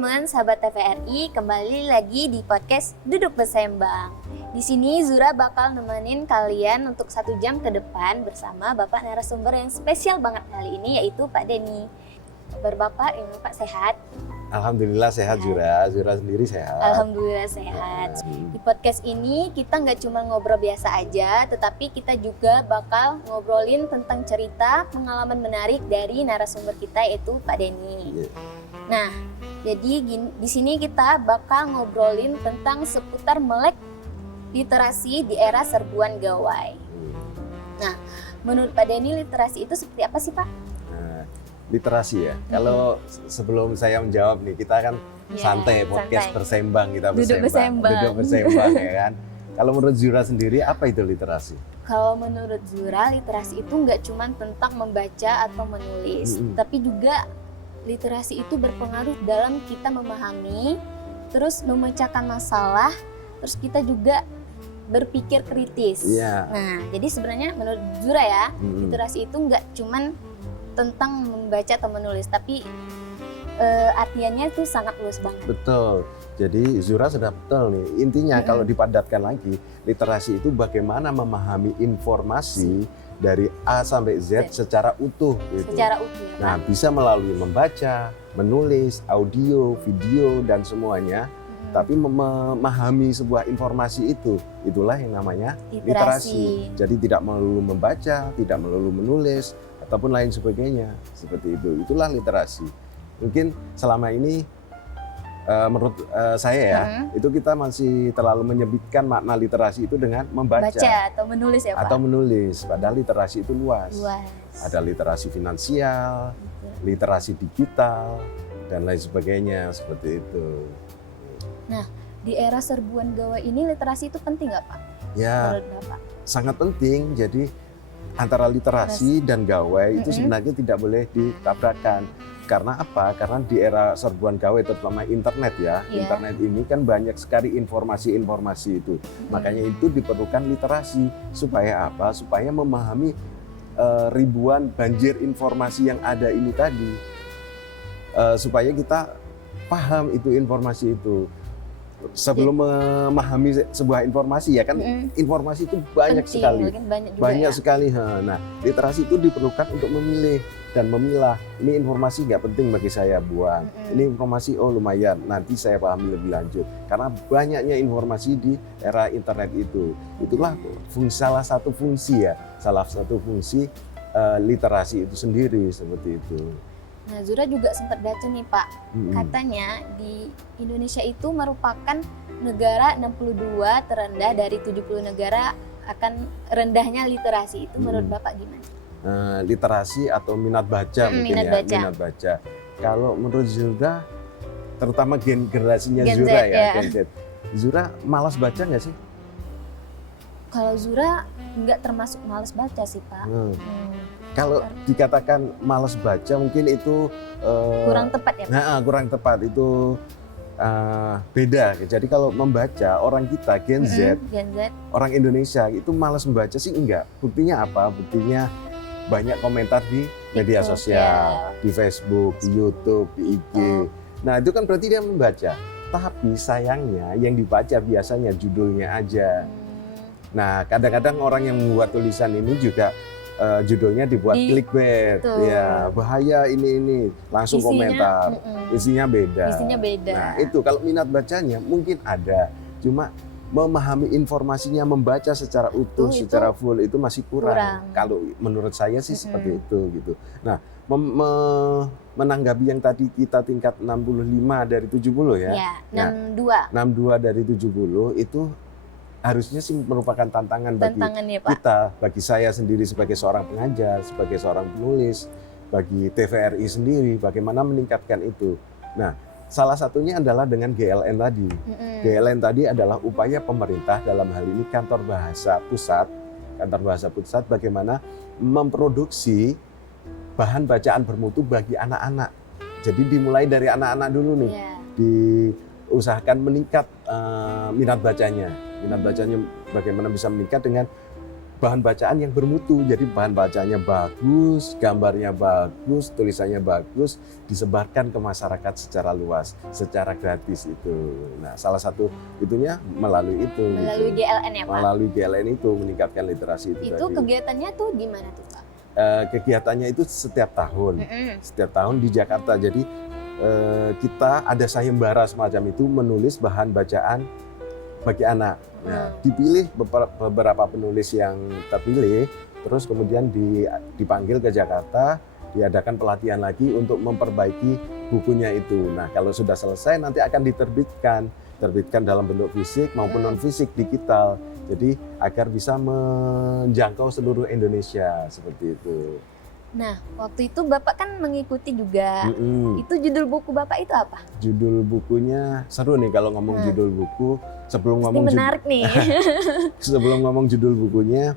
teman-teman, sahabat TVRI, kembali lagi di podcast Duduk Bersembang. Di sini Zura bakal nemenin kalian untuk 1 jam ke depan bersama Bapak narasumber yang spesial banget kali ini, yaitu Pak Denny. Kabar Bapak, Pak sehat? Alhamdulillah sehat Zura sendiri sehat. Alhamdulillah sehat. Di podcast ini kita nggak cuma ngobrol biasa aja, tetapi kita juga bakal ngobrolin tentang cerita pengalaman menarik dari narasumber kita, yaitu Pak Denny. Nah, jadi di sini kita bakal ngobrolin tentang seputar melek literasi di era serbuan gawai. Nah, menurut Pak Denny literasi itu seperti apa sih, Pak? Literasi ya. Kalau sebelum saya menjawab nih, kita kan santai podcast bersembang, kita bersembang. Duduk bersembang ya kan. Kalau menurut Zura sendiri apa itu literasi? Kalau menurut Zura, literasi itu nggak cuma tentang membaca atau menulis, tapi juga literasi itu berpengaruh dalam kita memahami, terus memecahkan masalah, terus kita juga berpikir kritis. Nah, jadi sebenarnya menurut Zura ya, literasi itu nggak cuman tentang membaca atau menulis, tapi artiannya itu sangat luas banget. Betul. Jadi Zura sudah betul nih. Intinya kalau dipadatkan lagi, literasi itu bagaimana memahami informasi dari A sampai Z secara utuh. Gitu. Secara utuh. Ya, nah, bisa melalui membaca, menulis, audio, video dan semuanya. Tapi memahami sebuah informasi itulah yang namanya literasi. Jadi tidak melulu membaca, tidak melulu menulis, ataupun lain sebagainya, seperti itu. Itulah literasi. Mungkin selama ini menurut saya ya, itu kita masih terlalu menyebutkan makna literasi itu dengan membaca atau menulis ya Pak? Atau menulis, padahal literasi itu luas. Ada literasi finansial, literasi digital, dan lain sebagainya, seperti itu. Nah, di era serbuan gawai ini literasi itu penting nggak Pak? Ya, sangat penting. Jadi antara literasi dan gawai itu sebenarnya tidak boleh ditabrakkan. Karena apa? Karena di era serbuan gawai, terutama internet ya, internet ini kan banyak sekali informasi-informasi itu. Makanya itu diperlukan literasi. Supaya apa? Supaya memahami ribuan banjir informasi yang ada ini tadi. Supaya kita paham itu informasi itu. Sebelum memahami sebuah informasi ya kan, informasi itu banyak sekali, banyak sekali. Nah, literasi itu diperlukan untuk memilih dan memilah. Ini informasi nggak penting bagi saya, buang. Ini informasi lumayan, nanti saya pahami lebih lanjut. Karena banyaknya informasi di era internet itu. Itulah salah satu fungsi literasi itu sendiri, seperti itu. Nah, Zura juga sempat baca nih Pak, katanya di Indonesia itu merupakan negara 62 terendah dari 70 negara akan rendahnya literasi. Itu menurut Bapak gimana? Literasi atau minat baca mungkin minat baca. Kalau menurut Zura, terutama generasinya Gen Zura Z, Gen Z. Zura malas baca nggak sih? Kalau Zura nggak termasuk malas baca sih Pak. Kalau dikatakan malas baca mungkin itu kurang tepat ya Pak? Nah, kurang tepat itu beda. Jadi kalau membaca orang kita Gen Z, orang Indonesia itu malas membaca sih enggak. Buktinya apa? Buktinya banyak komentar di media sosial, di Facebook, di YouTube, di IG. Nah, itu kan berarti dia membaca. Tapi sayangnya yang dibaca biasanya judulnya aja. Nah, kadang-kadang orang yang membuat tulisan ini juga judulnya dibuat clickbait, ya bahaya ini langsung komentar, isinya beda. Nah itu kalau minat bacanya mungkin ada, cuma memahami informasinya, membaca secara utuh, secara full itu masih kurang. Kalau menurut saya sih seperti itu gitu. Nah menanggapi yang tadi kita tingkat 65 dari 70 ya, 62 dari 70 itu harusnya sih merupakan tantangan bagi kita, bagi saya sendiri sebagai seorang pengajar, sebagai seorang penulis, bagi TVRI sendiri, bagaimana meningkatkan itu. Nah, salah satunya adalah dengan GLN tadi. GLN tadi adalah upaya pemerintah, dalam hal ini Kantor Bahasa Pusat, bagaimana memproduksi bahan bacaan bermutu bagi anak-anak. Jadi dimulai dari anak-anak dulu nih, diusahakan meningkat minat bacanya bagaimana bisa meningkat dengan bahan bacaan yang bermutu. Jadi bahan bacaannya bagus, gambarnya bagus, tulisannya bagus, disebarkan ke masyarakat secara luas, secara gratis itu. Nah, salah satu itunya melalui itu. Melalui gitu. GLN ya Pak? Melalui GLN itu meningkatkan literasi itu. Itu tadi. kegiatannya tuh gimana tuh Pak? Kegiatannya itu setiap tahun, setiap tahun di Jakarta. Jadi kita ada sayembara semacam itu menulis bahan bacaan bagi anak. Nah, dipilih beberapa penulis yang terpilih, terus kemudian dipanggil ke Jakarta, diadakan pelatihan lagi untuk memperbaiki bukunya itu. Nah, kalau sudah selesai nanti akan terbitkan dalam bentuk fisik maupun non fisik digital. Jadi agar bisa menjangkau seluruh Indonesia seperti itu. Nah, waktu itu Bapak kan mengikuti juga. Itu judul buku Bapak itu apa? Judul bukunya seru nih kalau ngomong judul buku. Sebelum ngomong menarik nih. Sebelum ngomong judul bukunya,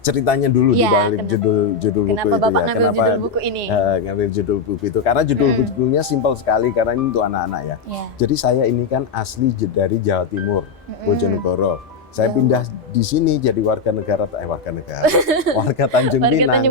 ceritanya dulu di balik judul buku kenapa itu Bapak ya. Ngambil judul buku ini? Ngambil judul buku itu karena judul bukunya simpel sekali karena ini untuk anak-anak ya. Jadi saya ini kan asli dari Jawa Timur, Bojonegoro. Saya pindah di sini jadi warga Tanjung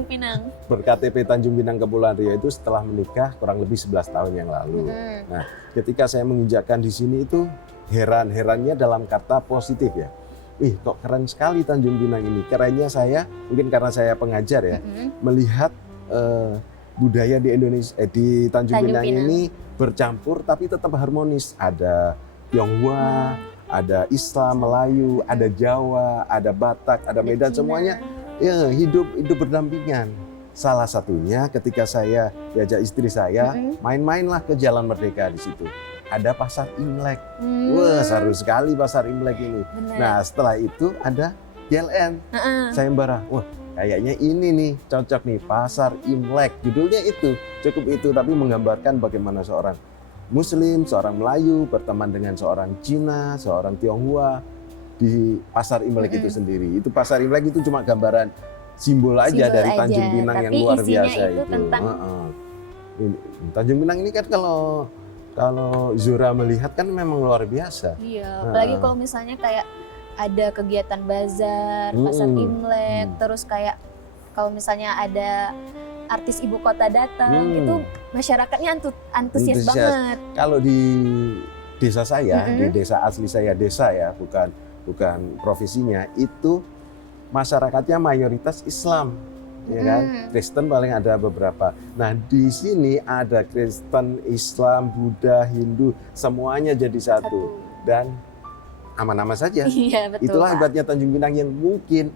Pinang. Berktp Tanjung Pinang Kepulauan Riau itu setelah menikah kurang lebih 11 tahun yang lalu. Nah, ketika saya menginjakkan di sini itu herannya dalam kata positif ya. Wih, kok keren sekali Tanjung Pinang ini. Kerennya saya, mungkin karena saya pengajar ya, melihat budaya di Indonesia, di Tanjung Pinang ini bercampur tapi tetap harmonis. Ada Tionghoa, ada Islam, Melayu, ada Jawa, ada Batak, ada Medan, semuanya ya hidup berdampingan. Salah satunya ketika saya diajak istri saya main-mainlah ke Jalan Merdeka di situ. Ada pasar Imlek. Wah, seru sekali pasar Imlek ini. Nah, setelah itu ada GLN. Sayembara. Wah, kayaknya ini nih cocok nih pasar Imlek. Judulnya itu, cukup itu tapi menggambarkan bagaimana seorang Muslim, seorang Melayu berteman dengan seorang Cina, seorang Tionghoa di pasar Imlek itu sendiri. Itu pasar Imlek itu cuma gambaran simbol aja dari Tanjung Pinang yang luar biasa itu. Tanjung Pinang ini kan kalau Zura melihat kan memang luar biasa. Iya, apalagi kalau misalnya kayak ada kegiatan bazar, pasar Imlek, terus kayak kalau misalnya ada artis ibu kota datang, itu masyarakatnya antusias banget. Kalau di desa saya, di desa asli saya, desa ya, bukan profesinya, itu masyarakatnya mayoritas Islam, ya kan? Kristen paling ada beberapa. Nah, di sini ada Kristen, Islam, Buddha, Hindu, semuanya jadi satu dan aman-aman saja. Iya, betul, itulah hebatnya Tanjung Pinang yang mungkin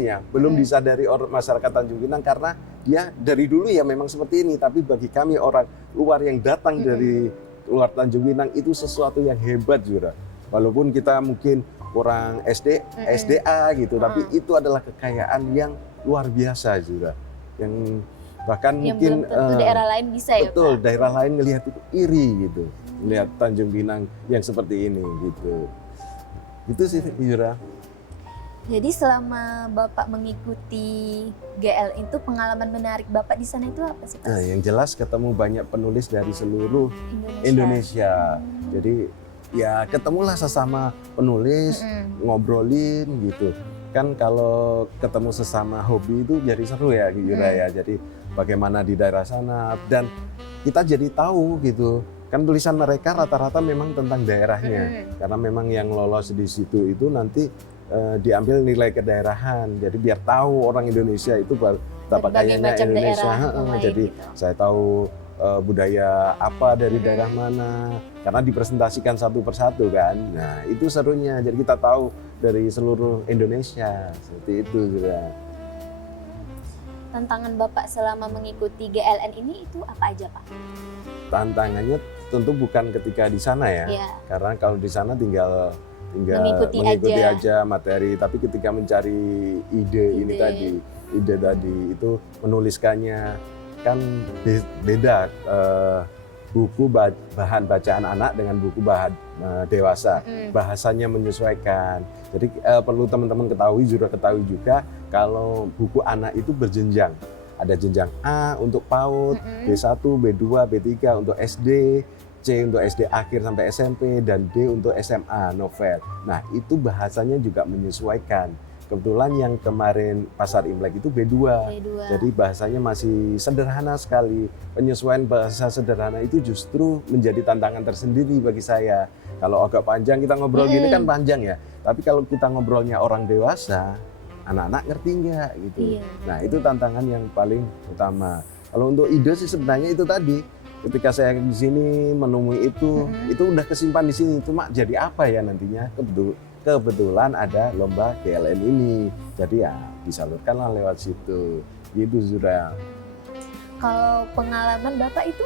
ya belum disadari masyarakat Tanjung Pinang karena dia dari dulu ya memang seperti ini, tapi bagi kami orang luar yang datang dari luar Tanjung Pinang itu sesuatu yang hebat juga. Walaupun kita mungkin kurang SDA gitu, tapi itu adalah kekayaan yang luar biasa juga. Yang bahkan yang mungkin belum tentu daerah lain bisa ya, betul, Pak? daerah lain ngelihat itu iri gitu. Melihat Tanjung Pinang yang seperti ini gitu. Itu sih Yura. Jadi selama Bapak mengikuti GL itu pengalaman menarik Bapak di sana itu apa sih Pak? Nah, yang jelas ketemu banyak penulis dari seluruh Indonesia. Jadi ya ketemulah sesama penulis, ngobrolin gitu. Kan kalau ketemu sesama hobi itu jadi seru ya Yura ya. Jadi bagaimana di daerah sana dan kita jadi tahu gitu. Kan tulisan mereka rata-rata memang tentang daerahnya. Karena memang yang lolos di situ itu nanti diambil nilai kedaerahan, jadi biar tahu orang Indonesia itu betapa kayanya Indonesia. Jadi gitu. Saya tahu budaya apa dari daerah mana, karena dipresentasikan satu persatu kan. Nah itu serunya, jadi kita tahu dari seluruh Indonesia seperti itu juga. Tantangan Bapak selama mengikuti GLN ini itu apa aja Pak? Tantangannya tentu bukan ketika di sana ya, karena kalau di sana tinggal mengikuti aja materi, tapi ketika mencari ide tadi itu menuliskannya kan beda buku bahan bacaan anak dengan buku bahan dewasa, bahasanya menyesuaikan. Jadi perlu teman-teman ketahui juga kalau buku anak itu berjenjang. Ada jenjang A untuk PAUD, B1, B2, B3 untuk SD, C untuk SD akhir sampai SMP, dan D untuk SMA novel. Nah itu bahasanya juga menyesuaikan. kebetulan yang kemarin Pasar Imlek itu B2. Jadi bahasanya masih sederhana sekali. Penyesuaian bahasa sederhana itu justru menjadi tantangan tersendiri bagi saya. Kalau agak panjang kita ngobrol gini kan panjang ya. Tapi kalau kita ngobrolnya orang dewasa, anak-anak ngerti nggak gitu. Nah itu tantangan yang paling utama. Kalau untuk ide sih sebenarnya itu tadi. Ketika saya di sini menemui itu udah kesimpan di sini. Cuma jadi apa ya nantinya? Kebetulan ada lomba GLN ini. Jadi ya disalurkanlah lewat situ. Gitu sudah. Kalau pengalaman Bapak itu,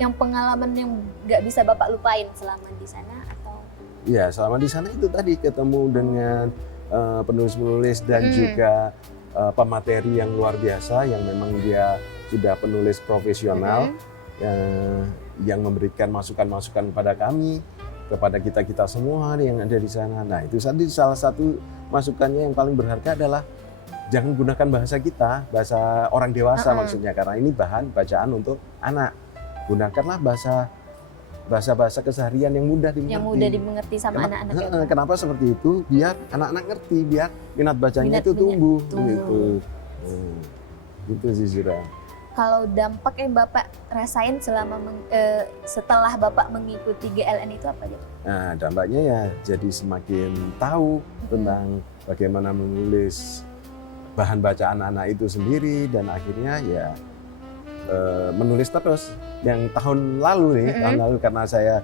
yang pengalaman yang nggak bisa Bapak lupain selama di sana atau? Ya selama di sana itu tadi ketemu dengan penulis-penulis dan juga pemateri yang luar biasa yang memang dia sudah penulis profesional. Yang memberikan masukan-masukan kepada kami, kepada kita semua yang ada di sana. Nah itu tadi salah satu masukannya yang paling berharga adalah jangan gunakan bahasa kita, bahasa orang dewasa maksudnya, karena ini bahan bacaan untuk anak. Gunakanlah bahasa keseharian yang mudah dimengerti. Yang mudah dimengerti sama anak-anak. Kenapa seperti itu? Biar anak-anak ngerti, biar minat bacanya itu tumbuh. Gitu sih Zura. Kalau dampak yang Bapak rasain setelah Bapak mengikuti GLN itu apa aja? Nah, dampaknya ya jadi semakin tahu tentang bagaimana menulis bahan bacaan anak itu sendiri dan akhirnya ya menulis terus. Yang tahun lalu karena saya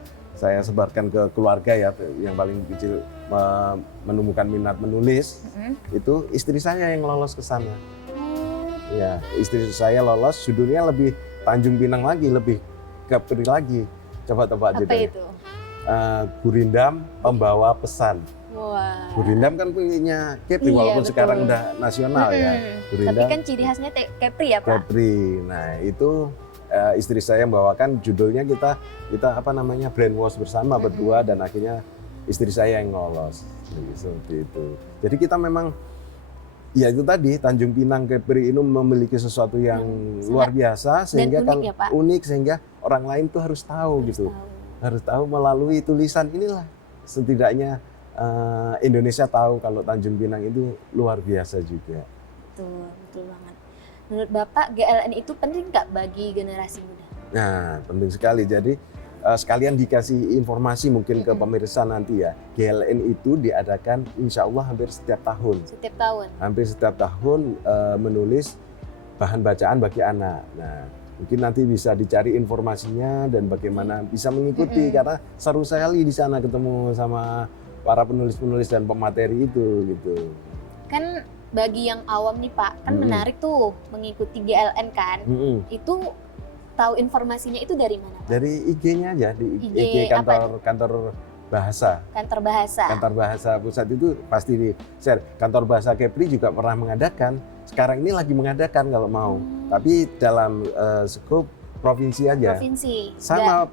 sebarkan ke keluarga ya yang paling kecil menemukan minat menulis, itu istri saya yang lolos ke sana. Ya, istri saya lolos, judulnya lebih Tanjung Pinang lagi, lebih Kepri lagi. Coba tebak juga. Apa itu? Gurindam Pembawa Pesan. Wah. Gurindam kan punya Kepri, walaupun betul. Sekarang udah nasional ya. Tapi Gurindam, kan ciri khasnya Kepri ya Pak? Kepri. Nah itu istri saya membawakan judulnya kita brainwash bersama berdua dan akhirnya istri saya yang lolos. Seperti itu. Jadi kita memang ya itu tadi Tanjung Pinang Kepri ini memiliki sesuatu yang luar biasa sehingga unik sehingga orang lain tuh harus tahu harus tahu melalui tulisan inilah setidaknya Indonesia tahu kalau Tanjung Pinang itu luar biasa juga. Betul banget. Menurut Bapak GLN itu penting nggak bagi generasi muda? Nah penting sekali. Jadi sekalian dikasih informasi mungkin ke pemirsa nanti ya, GLN itu diadakan insya Allah hampir setiap tahun. Hampir setiap tahun menulis bahan bacaan bagi anak. Nah mungkin nanti bisa dicari informasinya dan bagaimana bisa mengikuti karena seru sekali di sana ketemu sama para penulis-penulis dan pemateri itu gitu. Kan bagi yang awam nih Pak, kan menarik tuh mengikuti GLN kan. Itu tahu informasinya itu dari mana Pak? Dari IG-nya aja, di IG kantor bahasa. Kantor bahasa pusat itu pasti di share. Kantor bahasa Kepri juga pernah mengadakan. Sekarang ini lagi mengadakan kalau mau. Tapi dalam skop provinsi aja. Sama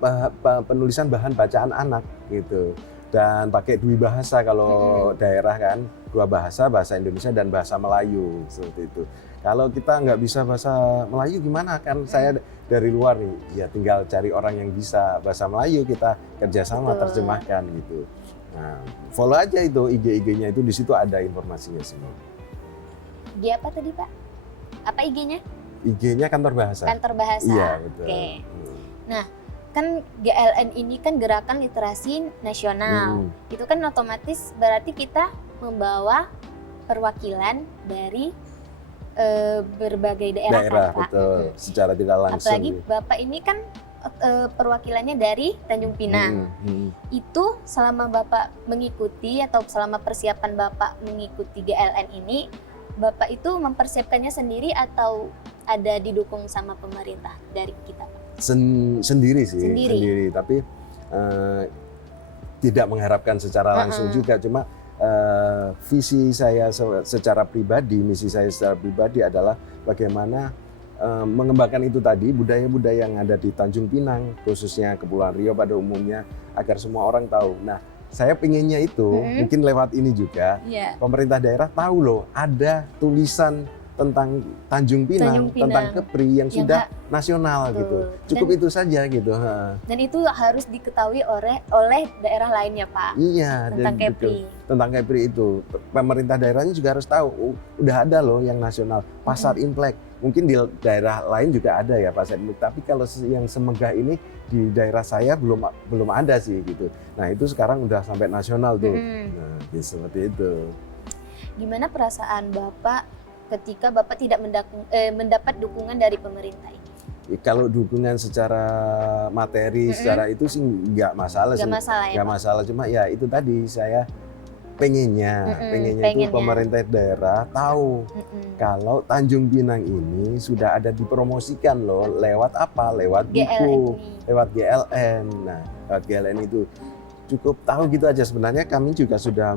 penulisan bahan bacaan anak gitu. Dan pakai dua bahasa kalau daerah kan, dua bahasa Indonesia dan bahasa Melayu seperti itu. Kalau kita nggak bisa bahasa Melayu gimana kan saya dari luar nih, ya tinggal cari orang yang bisa bahasa Melayu kita kerjasama terjemahkan gitu. Nah, follow aja itu IG-nya itu di situ ada informasinya semua. IG apa tadi Pak? Apa IG-nya? IG-nya Kantor Bahasa. Kantor Bahasa. Iya betul. Oke. Nah, kan GLN ini kan gerakan literasi nasional. Itu kan otomatis berarti kita membawa perwakilan dari berbagai daerah kan, Pak? Betul, secara tidak langsung. Apalagi Bapak ini kan perwakilannya dari Tanjung Pinang. Itu selama Bapak mengikuti atau selama persiapan Bapak mengikuti GLN ini, Bapak itu mempersiapkannya sendiri atau ada didukung sama pemerintah dari kita, Pak? Sendiri sih, sendiri. Tapi tidak mengharapkan secara langsung juga, cuma visi saya secara pribadi, misi saya secara pribadi adalah bagaimana mengembangkan itu tadi budaya-budaya yang ada di Tanjung Pinang, khususnya Kepulauan Riau pada umumnya, agar semua orang tahu. Nah, saya pengennya itu mungkin lewat ini juga pemerintah daerah tahu loh ada tulisan tentang Tanjung Pinang, tentang Kepri yang sudah nasional gitu. Cukup itu saja gitu. Dan itu harus diketahui oleh daerah lainnya, Pak. Iya, tentang Kepri. Tentang Kepri itu. Pemerintah daerahnya juga harus tahu, udah ada loh yang nasional, Pasar Imlek. Mungkin di daerah lain juga ada ya Pasar Imlek, tapi kalau yang semegah ini di daerah saya belum ada sih gitu. Nah, itu sekarang udah sampai nasional tuh. Nah, seperti itu. Gimana perasaan Bapak ketika Bapak tidak mendapat dukungan dari pemerintah ini? Kalau dukungan secara materi, secara itu sih nggak masalah. Nggak masalah, cuma ya itu tadi saya pengennya itu pemerintah daerah tahu kalau Tanjung Pinang ini sudah ada dipromosikan loh, lewat apa? Lewat buku, lewat GLN. Nah, lewat GLN itu cukup tahu gitu aja. Sebenarnya kami juga sudah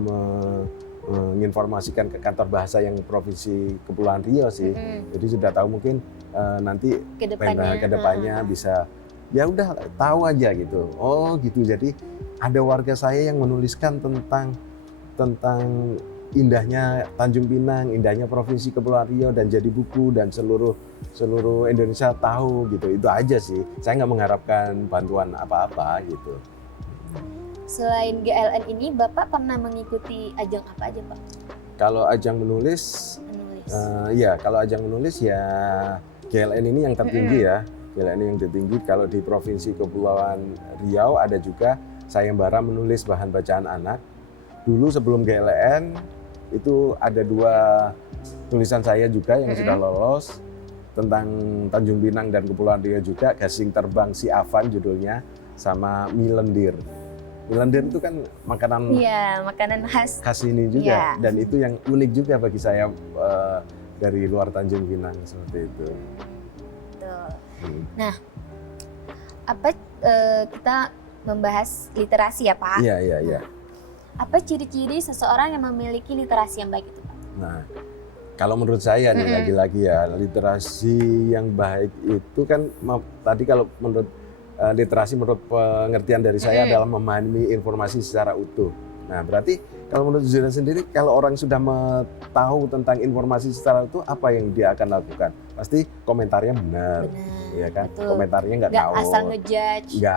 menginformasikan ke kantor bahasa yang Provinsi Kepulauan Riau sih. Jadi sudah tahu, mungkin nanti kedepannya bisa ya udah tahu aja gitu. Oh gitu. Jadi ada warga saya yang menuliskan tentang indahnya Tanjung Pinang, indahnya Provinsi Kepulauan Riau, dan jadi buku dan seluruh Indonesia tahu gitu. Itu aja sih. Saya nggak mengharapkan bantuan apa-apa gitu. Selain GLN ini, Bapak pernah mengikuti ajang apa aja, Pak? Kalau ajang menulis. Ya kalau ajang menulis ya GLN ini yang tertinggi ya. GLN ini yang tertinggi. Kalau di Provinsi Kepulauan Riau ada juga sayembara menulis bahan bacaan anak. Dulu sebelum GLN itu ada 2 tulisan saya juga yang sudah lolos tentang Tanjung Pinang dan Kepulauan Riau juga, Gasing Terbang Si Afan judulnya, sama Mie Lendir. Mie lendir itu kan makanan khas ini juga, dan itu yang unik juga bagi saya dari luar Tanjung Pinang, seperti itu. Betul. Nah, kita membahas literasi ya Pak? Iya. Apa ciri-ciri seseorang yang memiliki literasi yang baik itu Pak? Nah, kalau menurut saya nih lagi-lagi ya, literasi yang baik itu kan tadi kalau menurut literasi menurut pengertian dari saya adalah memahami informasi secara utuh. Nah, berarti kalau menurut Zura sendiri, kalau orang sudah tahu tentang informasi secara utuh, apa yang dia akan lakukan? Pasti komentarnya benar, ya kan? Betul. Komentarnya nggak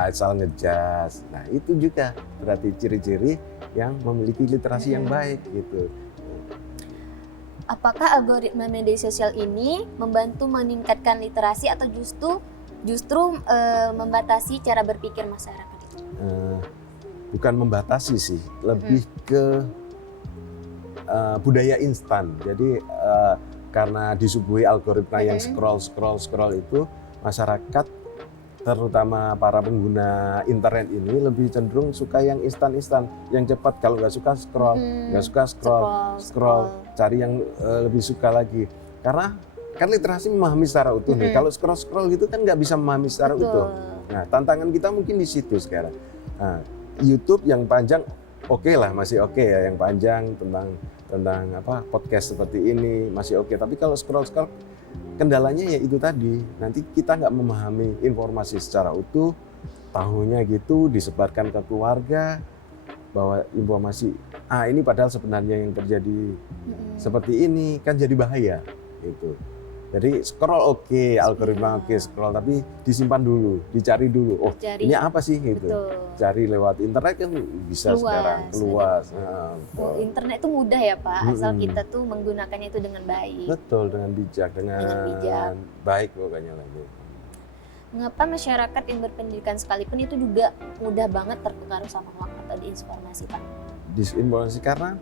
asal ngejudge. Nah, itu juga berarti ciri-ciri yang memiliki literasi yang baik gitu. Apakah algoritma media sosial ini membantu meningkatkan literasi atau justru membatasi cara berpikir masyarakat? Bukan membatasi sih, lebih ke budaya instan. Jadi karena disuguhi algoritma yang scroll itu, masyarakat terutama para pengguna internet ini lebih cenderung suka yang instan, yang cepat. Kalau nggak suka nggak suka scroll, cari yang lebih suka lagi. Karena kan literasi memahami secara utuh nih. Kalau scroll gitu kan nggak bisa memahami secara utuh. Nah, tantangan kita mungkin di situ sekarang. Nah, YouTube yang panjang masih oke ya, yang panjang tentang podcast seperti ini masih oke. Tapi kalau scroll kendalanya ya itu tadi, nanti kita nggak memahami informasi secara utuh, tahunya gitu disebarkan ke keluarga bahwa informasi ini padahal sebenarnya yang terjadi seperti ini, kan jadi bahaya gitu. Jadi scroll algoritma scroll, tapi disimpan dulu, dicari dulu. Ini apa sih gitu. Betul. Cari lewat internet kan bisa sekarang luas. Internet itu mudah ya Pak, asal kita tuh menggunakannya itu dengan baik. Betul, dengan bijak, dengan baik pokoknya lagi. Mengapa masyarakat yang berpendidikan sekalipun itu juga mudah banget terpengaruh sama hoax atau disinformasi Pak? Disinformasi karena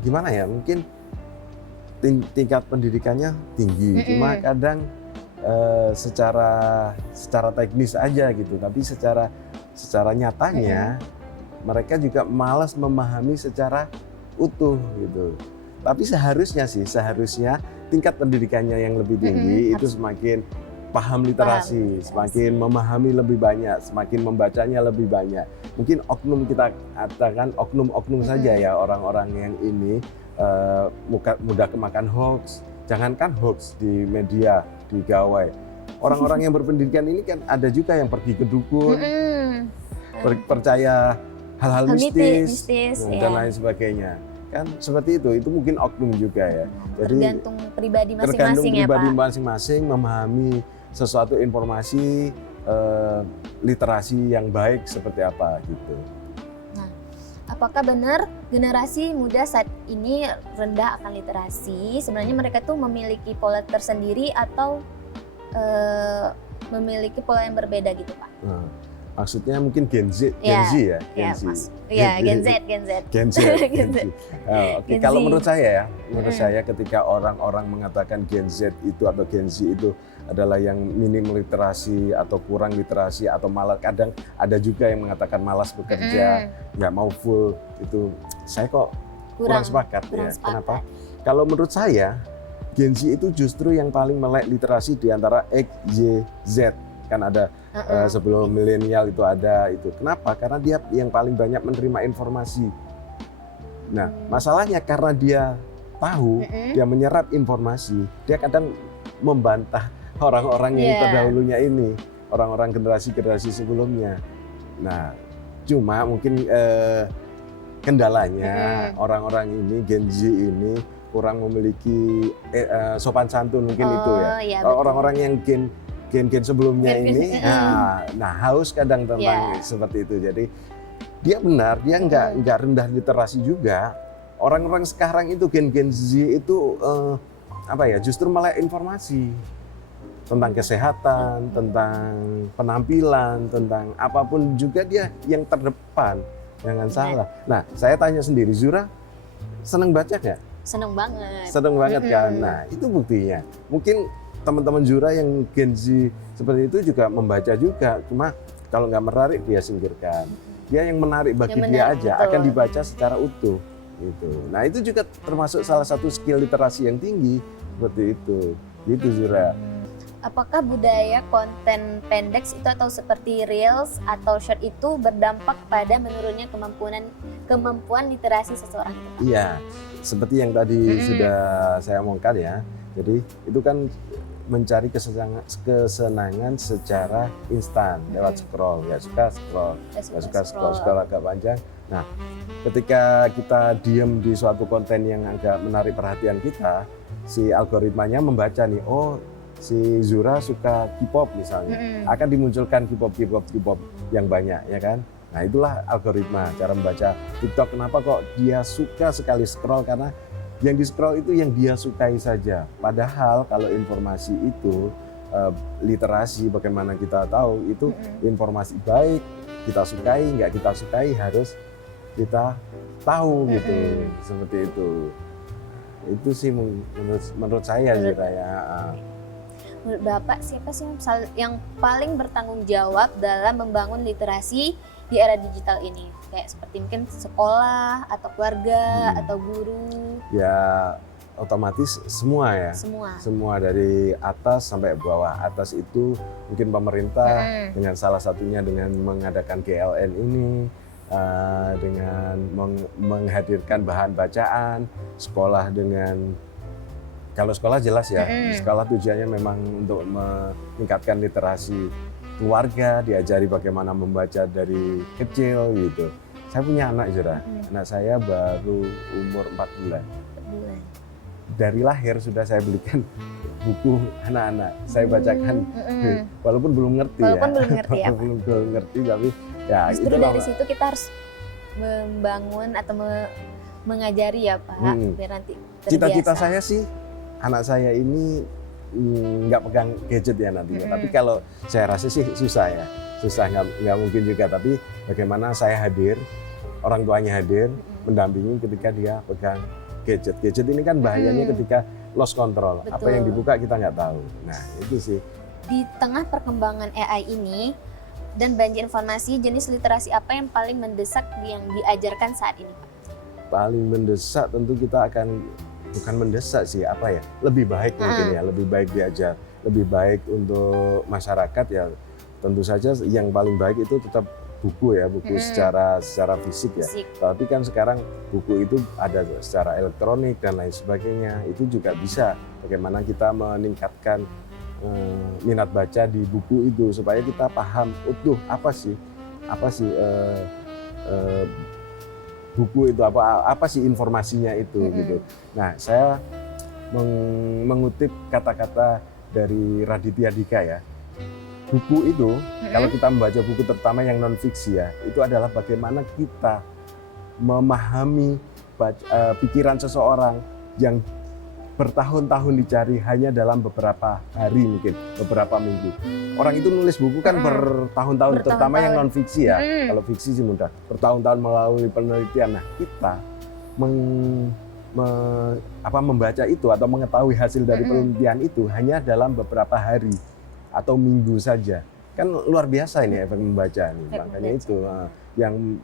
gimana ya, mungkin tingkat pendidikannya tinggi, cuma kadang secara teknis aja gitu, tapi secara nyatanya mereka juga malas memahami secara utuh gitu. Tapi seharusnya tingkat pendidikannya yang lebih tinggi itu semakin paham literasi, semakin memahami lebih banyak, semakin membacanya lebih banyak. Mungkin kita katakan oknum saja ya, orang-orang yang ini mudah kemakan hoax. Jangankan hoax di media, di gawai. Orang-orang yang berpendidikan ini kan ada juga yang pergi ke dukun, percaya hal-hal mistis dan lain sebagainya. Kan seperti itu mungkin oknum juga ya. Jadi tergantung pribadi tergantung masing-masing ya pribadi Pak. masing-masing memahami sesuatu informasi literasi yang baik seperti apa gitu. Apakah benar generasi muda saat ini rendah akan literasi? Sebenarnya mereka tuh memiliki pola tersendiri atau memiliki pola yang berbeda gitu Pak? Nah, maksudnya mungkin Gen Z ya? Gen Z. Gen Z. Oke. Kalau menurut saya saya ketika orang-orang mengatakan Gen Z itu atau Gen Z itu adalah yang minim literasi atau kurang literasi atau malah kadang ada juga yang mengatakan malas bekerja, nggak mau full, itu saya kok kurang sepakat ya. Kenapa? Kalau menurut saya Gen Z itu justru yang paling melek literasi di antara X, Y, Z. Kan ada sebelum milenial itu ada itu. Kenapa? Karena dia yang paling banyak menerima informasi. Nah, masalahnya karena dia tahu, dia menyerap informasi, dia kadang membantah orang-orang yang terdahulunya ini, orang-orang generasi-generasi sebelumnya. Nah, cuma mungkin kendalanya orang-orang ini, Gen Z ini kurang memiliki sopan santun mungkin itu ya. Iya, orang-orang yang gen sebelumnya ini, nah haus kadang tentang seperti itu. Jadi dia benar, dia nggak rendah literasi juga. Orang-orang sekarang itu Gen Z itu justru melek informasi tentang kesehatan, tentang penampilan, tentang apapun juga dia yang terdepan, jangan salah. Nah, saya tanya sendiri, Zura seneng baca nggak? Seneng banget. Seneng banget kan? Nah, itu buktinya. Mungkin teman-teman Zura yang Gen Z seperti itu juga membaca juga, cuma kalau nggak menarik dia singkirkan. Dia yang menarik bagi dia aja, akan dibaca secara utuh. Gitu. Nah, itu juga termasuk salah satu skill literasi yang tinggi, seperti itu. Gitu Zura. Apakah budaya konten pendek itu atau seperti reels atau short itu berdampak pada menurunnya kemampuan literasi seseorang itu? Iya, seperti yang tadi sudah saya omongkan ya. Jadi itu kan mencari kesenangan secara instan lewat scroll, nggak suka scroll agak panjang. Nah, ketika kita diem di suatu konten yang agak menarik perhatian kita, si algoritmanya membaca nih, oh si Zura suka K-pop misalnya, akan dimunculkan K-pop yang banyak ya kan. Nah, itulah algoritma cara membaca TikTok. Kenapa kok dia suka sekali scroll, karena yang di scroll itu yang dia sukai saja. Padahal kalau informasi itu literasi, bagaimana kita tahu itu informasi baik, kita sukai nggak kita sukai harus kita tahu gitu, seperti itu. Itu sih menurut saya Zura ya. Menurut Bapak, siapa sih yang paling bertanggung jawab dalam membangun literasi di era digital ini? Kayak seperti mungkin sekolah, atau keluarga, atau guru? Ya, otomatis semua ya. Semua dari atas sampai bawah. Atas itu mungkin pemerintah dengan salah satunya dengan mengadakan GLN ini, dengan menghadirkan bahan bacaan, sekolah dengan... Kalau sekolah jelas ya, sekolah tujuannya memang untuk meningkatkan literasi keluarga, diajari bagaimana membaca dari kecil gitu. Saya punya anak Zura, anak saya baru umur 4 bulan. Dari lahir sudah saya belikan buku anak-anak, saya bacakan, walaupun belum ngerti belum ngerti, tapi ya justru dari situ kita harus membangun atau mengajari ya Pak, biar nanti terbiasa. Cita-cita saya sih, anak saya ini nggak pegang gadget ya nantinya. Tapi kalau saya rasa sih susah, nggak mungkin juga. Tapi bagaimana saya hadir, orang tuanya hadir, mendampingi ketika dia pegang gadget. Gadget ini kan bahayanya ketika lost control. Betul. Apa yang dibuka kita nggak tahu. Nah itu sih. Di tengah perkembangan AI ini dan banjir informasi, jenis literasi apa yang paling mendesak yang diajarkan saat ini Pak? Paling mendesak tentu kita akan... Bukan mendesak sih, lebih baik mungkin ya, lebih baik diajar, lebih baik untuk masyarakat ya. Tentu saja yang paling baik itu tetap buku ya, buku secara fisik ya. Tapi kan sekarang buku itu ada secara elektronik dan lain sebagainya, itu juga bisa. Bagaimana kita meningkatkan minat baca di buku itu supaya kita paham utuh apa sih buku itu apa sih informasinya itu gitu. Nah, saya mengutip kata-kata dari Raditya Dika ya. Buku itu kalau kita membaca buku terutama yang non fiksi ya, itu adalah bagaimana kita memahami pikiran seseorang yang bertahun-tahun dicari hanya dalam beberapa hari, mungkin beberapa minggu. Orang itu nulis buku kan bertahun-tahun, terutama yang non fiksi ya. Kalau fiksi sih mudah, bertahun-tahun melalui penelitian. Nah, kita membaca itu atau mengetahui hasil dari penelitian itu hanya dalam beberapa hari atau minggu saja. Kan luar biasa ini efek membaca ini. Makanya itu yang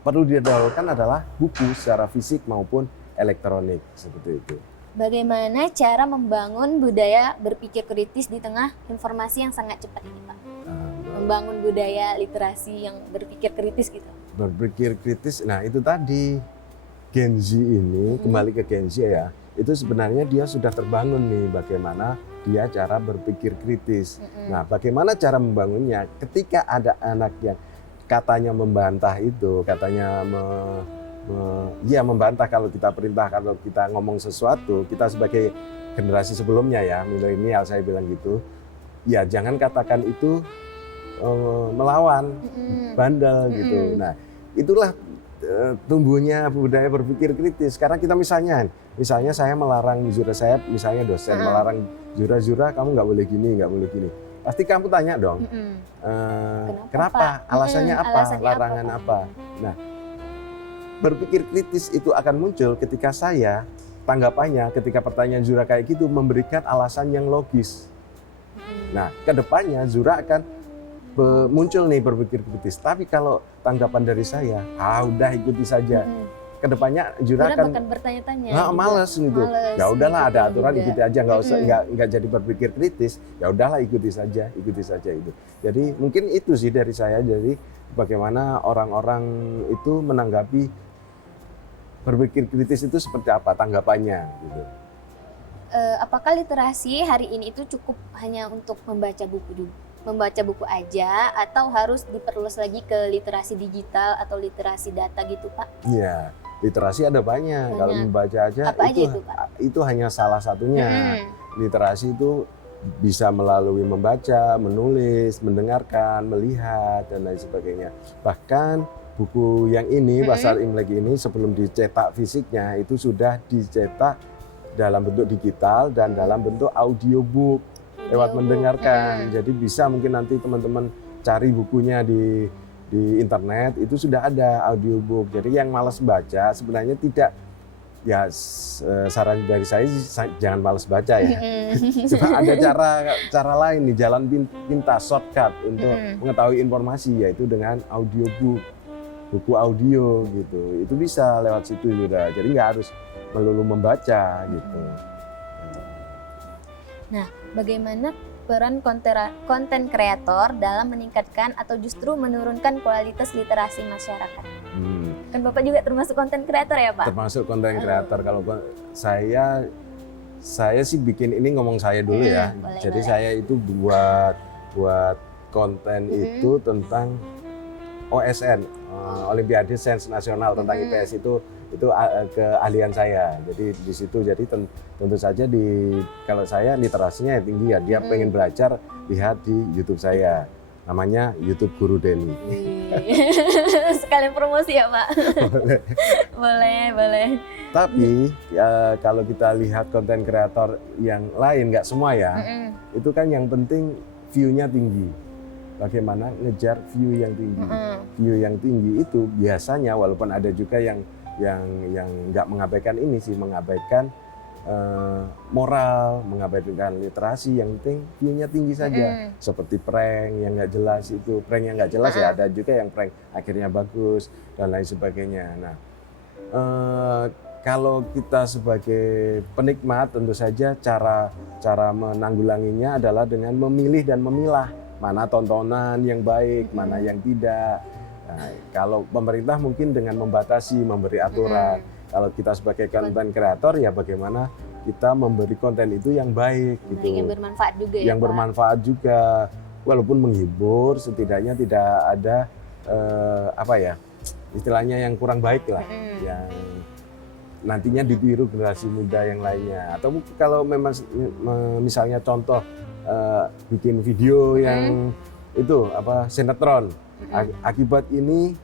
perlu didahulukan adalah buku secara fisik maupun elektronik, seperti itu. Bagaimana cara membangun budaya berpikir kritis di tengah informasi yang sangat cepat ini, Pak? Membangun budaya literasi yang berpikir kritis gitu. Berpikir kritis, nah itu tadi Gen Z ini, kembali ke Gen Z ya, itu sebenarnya dia sudah terbangun nih bagaimana dia cara berpikir kritis. Nah, bagaimana cara membangunnya ketika ada anak yang katanya membantah itu, katanya membantah kalau kita perintah, kalau kita ngomong sesuatu, kita sebagai generasi sebelumnya ya, milenial saya bilang gitu, ya jangan katakan itu melawan, bandel gitu. Nah, itulah tumbuhnya budaya berpikir kritis. Karena kita misalnya saya melarang Zura, saya misalnya dosen melarang Zura, kamu nggak boleh gini, nggak boleh gini. Pasti kamu tanya dong, kenapa? Alasannya apa? Larangan apa? Nah, berpikir kritis itu akan muncul ketika saya tanggapannya ketika pertanyaan Zura kayak gitu memberikan alasan yang logis. Nah, kedepannya Zura akan muncul nih berpikir kritis. Tapi kalau tanggapan dari saya, udah ikuti saja. Kedepannya Zura akan bertanya-tanya. Males gitu. Ya udahlah, ada aturan ikuti aja, nggak usah nggak jadi berpikir kritis. Ya udahlah ikuti saja itu. Jadi mungkin itu sih dari saya. Jadi bagaimana orang-orang itu menanggapi berpikir kritis itu seperti apa tanggapannya gitu. Apakah literasi hari ini itu cukup hanya untuk membaca buku aja atau harus diperluas lagi ke literasi digital atau literasi data gitu, Pak? Iya, literasi ada banyak. Kalau membaca aja itu hanya salah satunya. Literasi itu bisa melalui membaca, menulis, mendengarkan, melihat dan lain sebagainya. Bahkan buku yang ini, Pasar Imlek ini sebelum dicetak fisiknya itu sudah dicetak dalam bentuk digital dan dalam bentuk audiobook lewat mendengarkan. Jadi bisa mungkin nanti teman-teman cari bukunya di internet, itu sudah ada audiobook. Jadi yang malas baca sebenarnya tidak, ya saran dari saya jangan malas baca ya. Cuma ada cara lain nih, jalan pintas, shortcut untuk mengetahui informasi, yaitu dengan audiobook. Buku audio gitu, itu bisa lewat situ juga, jadi nggak harus melulu membaca gitu. Nah, bagaimana peran konten kreator dalam meningkatkan atau justru menurunkan kualitas literasi masyarakat? Kan Bapak juga termasuk konten kreator ya, Pak? Termasuk konten kreator. Kalau saya sih bikin ini, ngomong saya dulu ya. Jadi saya itu buat konten itu tentang OSN, Olimpiade Sains Nasional, tentang IPS itu keahlian saya. Jadi di situ, jadi tentu saja kalau saya literasinya tinggi ya, dia pengen belajar, lihat di YouTube saya. Namanya YouTube Guru Denny. Sekalian promosi ya, Pak? Boleh. Tapi kalau kita lihat konten kreator yang lain, nggak semua ya, itu kan yang penting view-nya tinggi. Bagaimana ngejar view yang tinggi. View yang tinggi itu biasanya, walaupun ada juga yang nggak mengabaikan ini sih, mengabaikan moral, mengabaikan literasi, yang penting view-nya tinggi saja. Seperti prank yang nggak jelas itu, prank yang nggak jelas ya, ada juga yang prank akhirnya bagus dan lain sebagainya. Nah, kalau kita sebagai penikmat, tentu saja cara menanggulanginya adalah dengan memilih dan memilah mana tontonan yang baik, mana yang tidak. Nah, kalau pemerintah mungkin dengan membatasi, memberi aturan. Kalau kita sebagai konten kreator, ya bagaimana kita memberi konten itu yang baik gitu. Yang bermanfaat juga ya, yang bermanfaat juga, walaupun menghibur, setidaknya tidak ada istilahnya yang kurang baik lah, yang nantinya ditiru generasi muda yang lainnya. Atau kalau memang misalnya contoh bikin video yang itu sinetron, akibat ini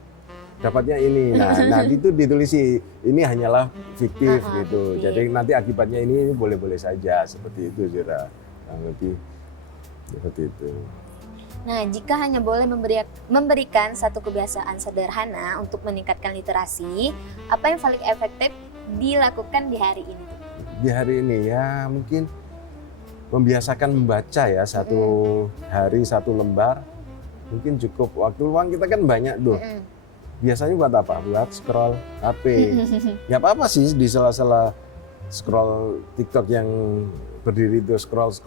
dapatnya ini. Nah itu ditulis ini hanyalah fiktif gitu. Jadi nanti akibatnya ini boleh-boleh saja seperti itu, Zura. Lebih seperti itu. Nah, jika hanya boleh memberikan satu kebiasaan sederhana untuk meningkatkan literasi, apa yang paling efektif dilakukan di hari ini? Di hari ini ya mungkin membiasakan membaca ya, satu hari satu lembar mungkin cukup. Waktu luang kita kan banyak tuh. Biasanya buat apa? Buat scroll HP. Ya apa-apa sih di sela-sela scroll TikTok yang berdiri itu scroll.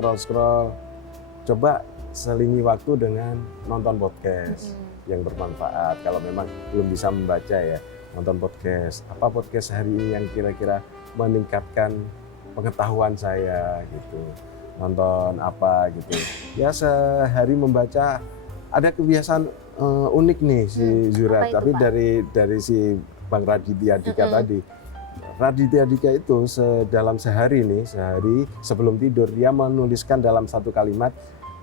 Coba selingi waktu dengan nonton podcast yang bermanfaat. Kalau memang belum bisa membaca ya, nonton podcast. Apa podcast hari ini yang kira-kira meningkatkan pengetahuan saya gitu. Nonton apa gitu. Ya sehari membaca. Ada kebiasaan unik nih si Zura, tapi dari si Bang Raditya Dika tadi. Raditya Dika itu dalam sehari sebelum tidur dia menuliskan dalam satu kalimat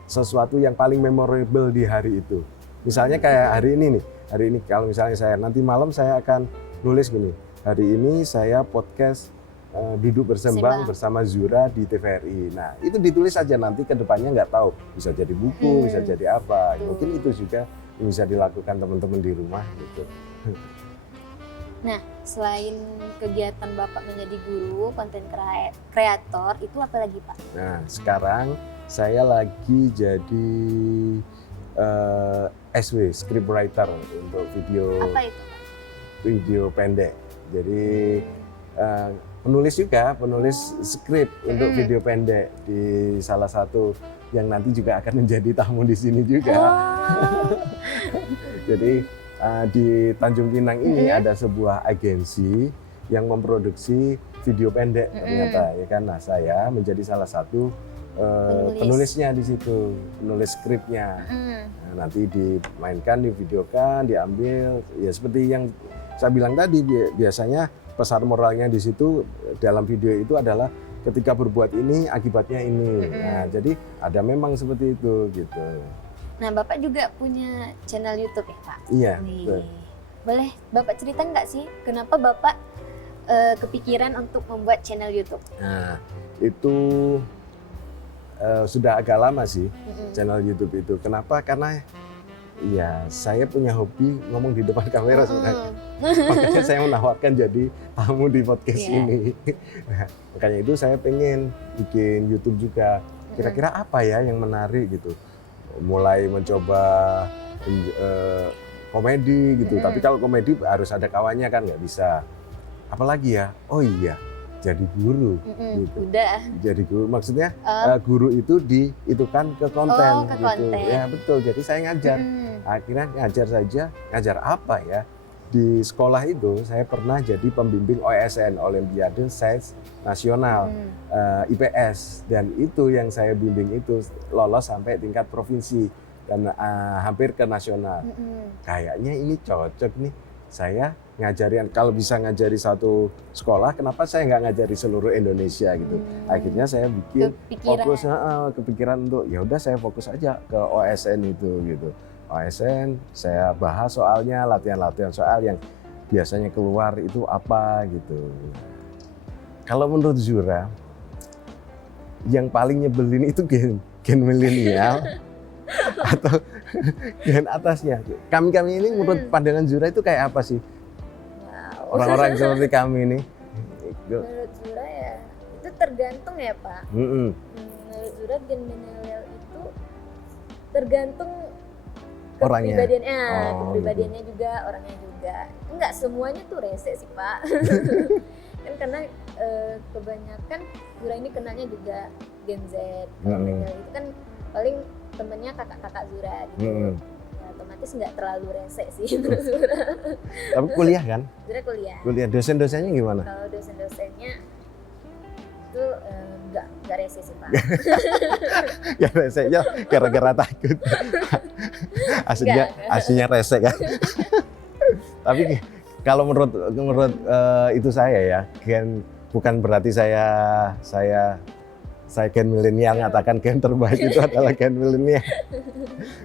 sesuatu yang paling memorable di hari itu. Misalnya kayak hari ini kalau misalnya saya nanti malam saya akan nulis gini, hari ini saya podcast duduk bersembang bersama Zura di TVRI. Nah itu ditulis aja, nanti ke depannya nggak tahu, bisa jadi buku, bisa jadi apa. Mungkin itu juga bisa dilakukan teman-teman di rumah gitu. Nah, selain kegiatan Bapak menjadi guru, konten kreator, itu apa lagi Pak? Nah, sekarang saya lagi jadi SW, scriptwriter untuk video. Apa itu Pak? Video pendek. Jadi penulis skrip untuk video pendek di salah satu yang nanti juga akan menjadi tamu di sini juga. Jadi di Tanjung Pinang ini ada sebuah agensi yang memproduksi video pendek ternyata ya kan. Nah, saya menjadi salah satu penulisnya di situ, penulis skripnya. Nah, nanti dimainkan, divideokan, diambil ya seperti yang saya bilang tadi, biasanya pesan moralnya di situ dalam video itu adalah ketika berbuat ini akibatnya ini. Nah, jadi ada memang seperti itu gitu. Nah, Bapak juga punya channel YouTube ya, Pak? Iya. Boleh Bapak cerita nggak sih kenapa Bapak kepikiran untuk membuat channel YouTube? Nah, itu sudah agak lama sih channel YouTube itu. Kenapa? Karena ya saya punya hobi ngomong di depan kamera sebenarnya. Makanya saya menawarkan jadi tamu di podcast ini. Nah, makanya itu saya pengen bikin YouTube juga. Kira-kira apa ya yang menarik gitu. Mulai mencoba komedi gitu. Tapi kalau komedi harus ada kawannya kan, nggak bisa. Apalagi ya? Oh iya, jadi guru. Gitu. Udah. Jadi guru, maksudnya guru itu kan ke konten. Ke gitu. konten. Ya betul. Jadi saya ngajar. Akhirnya ngajar saja. Ngajar apa ya? Di sekolah itu saya pernah jadi pembimbing OSN, Olimpiade Sains Nasional, IPS, dan itu yang saya bimbing itu lolos sampai tingkat provinsi dan hampir ke nasional. Kayaknya ini cocok nih, saya ngajarin, kalau bisa ngajari satu sekolah, kenapa saya nggak ngajari seluruh Indonesia gitu. Akhirnya saya bikin kepikiran untuk ya udah saya fokus aja ke OSN itu gitu. OSN saya bahas soalnya, latihan soal yang biasanya keluar itu apa gitu. Kalau menurut Zura, yang paling nyebelin itu gen milenial atau gen atasnya? Kami ini menurut pandangan Zura itu kayak apa sih? Orang-orang seperti kami ini. Menurut Zura ya, itu tergantung ya Pak. Menurut Zura gen milenial itu tergantung orangnya. Kepribadiannya juga, orangnya juga. Enggak semuanya tuh rese sih Pak. Kan karena kebanyakan Zura ini kenalnya juga Gen Z. Kalau milenial itu kan paling temennya kakak-kakak Zura gitu. Ya, otomatis nggak terlalu rese sih menurut Zura. Tapi kuliah kan? Zura kuliah. Dosen-dosennya gimana? Kalau dosen-dosennya itu nggak rese sih Pak. Ya resenya gara-gara takut. Aslinya rese kan. Kalau menurut itu saya ya, bukan berarti saya gen milenial ngatakan gen terbaik itu adalah gen milenial.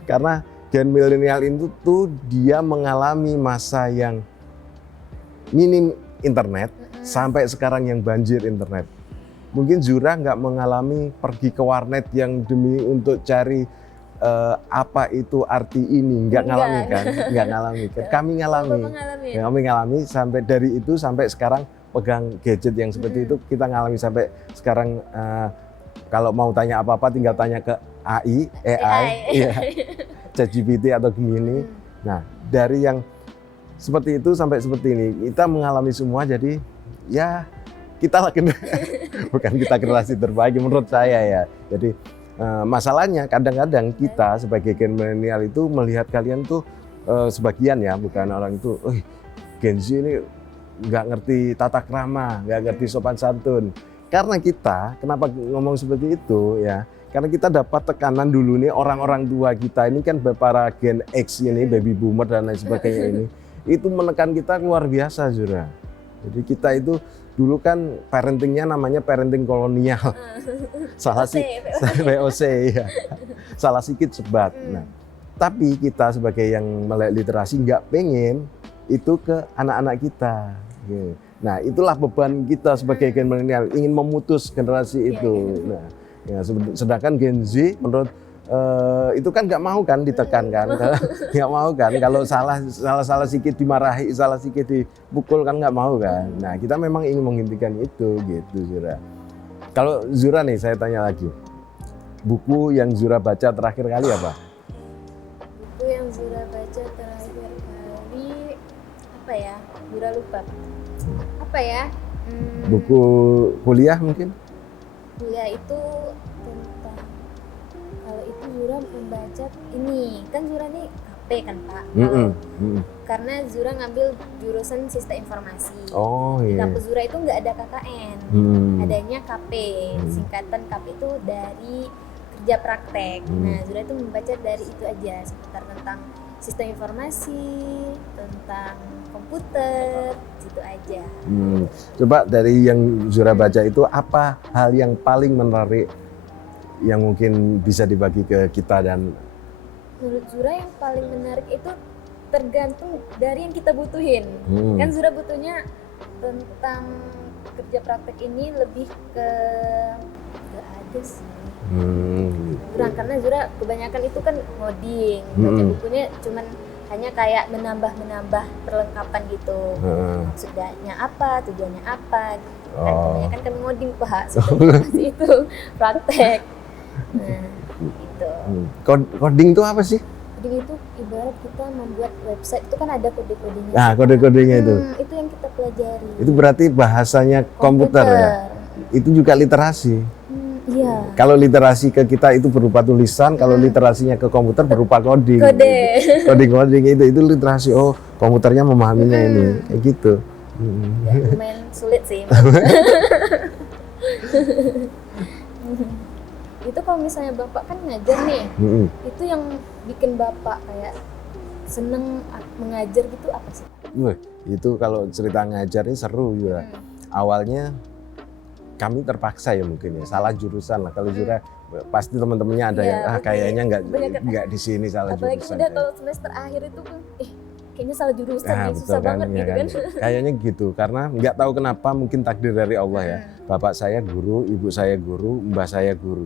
Karena gen milenial itu tuh dia mengalami masa yang minim internet sampai sekarang yang banjir internet. Mungkin Zura nggak mengalami pergi ke warnet yang demi untuk cari apa itu arti ini, nggak ngalami kan? Nggak ngalami. Kami ngalami sampai dari itu sampai sekarang pegang gadget yang seperti itu, kita ngalami sampai sekarang. Kalau mau tanya apa-apa tinggal tanya ke AI, ya, ChatGPT atau Gemini. Nah, dari yang seperti itu sampai seperti ini, kita mengalami semua. Jadi ya kita bukan kita generasi terbaik menurut saya ya. Jadi masalahnya kadang-kadang kita sebagai gen milenial itu melihat kalian tuh sebagian ya, bukan orang itu, Gen Z ini nggak ngerti tata krama, nggak ngerti sopan santun. Karena kita, kenapa ngomong seperti itu ya? Karena kita dapat tekanan dulu nih, orang-orang tua kita ini kan para Gen X ini, baby boomer dan lain sebagainya ini, itu menekan kita luar biasa, Zura. Jadi kita itu dulu kan parentingnya namanya parenting kolonial, VOC ya, salah sikit sebat. Nah, tapi kita sebagai yang melek literasi nggak pengen itu ke anak-anak kita. Nah, itulah beban kita sebagai gen milenial, ingin memutus generasi itu. Nah, ya, sedangkan Gen Z menurut itu kan nggak mau kan ditekan kan, nggak mau kan kalau salah sedikit dimarahi, salah sedikit dipukul kan nggak mau kan. Nah, kita memang ingin menghentikan itu gitu, Zura. Kalau Zura nih, saya tanya lagi, buku yang Zura baca terakhir kali apa? Buku yang Zura baca terakhir kali apa ya? Zura lupa. Apa ya? Buku kuliah mungkin? Kuliah itu tentang, kalau itu Zura membaca ini, kan Zura nih KP kan Pak. Karena Zura ngambil jurusan sistem informasi. Oh Di iya. kampus Zura itu nggak ada KKN, adanya KP. Singkatan KP itu dari kerja praktek. Nah, Zura itu membaca dari itu aja, seputar tentang sistem informasi, tentang komputer, situ aja. Coba dari yang Zura baca itu, apa hal yang paling menarik yang mungkin bisa dibagi ke kita? Dan menurut Zura yang paling menarik itu tergantung dari yang kita butuhin. Kan Zura butuhnya tentang kerja praktek ini lebih ke nggak ada sih. Karena Zura kebanyakan itu kan ngoding, baca bukunya cuman hanya kayak menambah perlengkapan gitu. Maksudnya apa, tujuannya apa gitu. Kan kebanyakan kan ngoding Pak, seperti itu praktek. Nah, gitu. Coding itu apa sih? Coding itu ibarat kita membuat website, itu kan ada kode-kodenya. Nah, kode-kodenya itu. Itu yang kita pelajari. Itu berarti bahasanya komputer ya? Itu juga literasi. Iya. Kalau literasi ke kita itu berupa tulisan, kalau literasinya ke komputer berupa coding. Coding itu literasi. Oh, komputernya memahaminya ini, kayak gitu. Ya, lumayan sulit sih. Itu kalau misalnya Bapak kan ngajar nih, itu yang bikin Bapak kayak seneng mengajar gitu apa sih? Itu kalau cerita ngajar ini seru juga. Awalnya kami terpaksa ya mungkin ya, salah jurusan lah. Kalau Zura pasti teman-temannya ada yang kayaknya nggak di sini salah apalagi jurusan. Apalagi udah kalau semester akhir itu kayaknya salah jurusan, susah betul, banget ya, gitu kan. Kayaknya gitu, karena nggak tahu kenapa, mungkin takdir dari Allah ya. Bapak saya guru, ibu saya guru, mbah saya guru.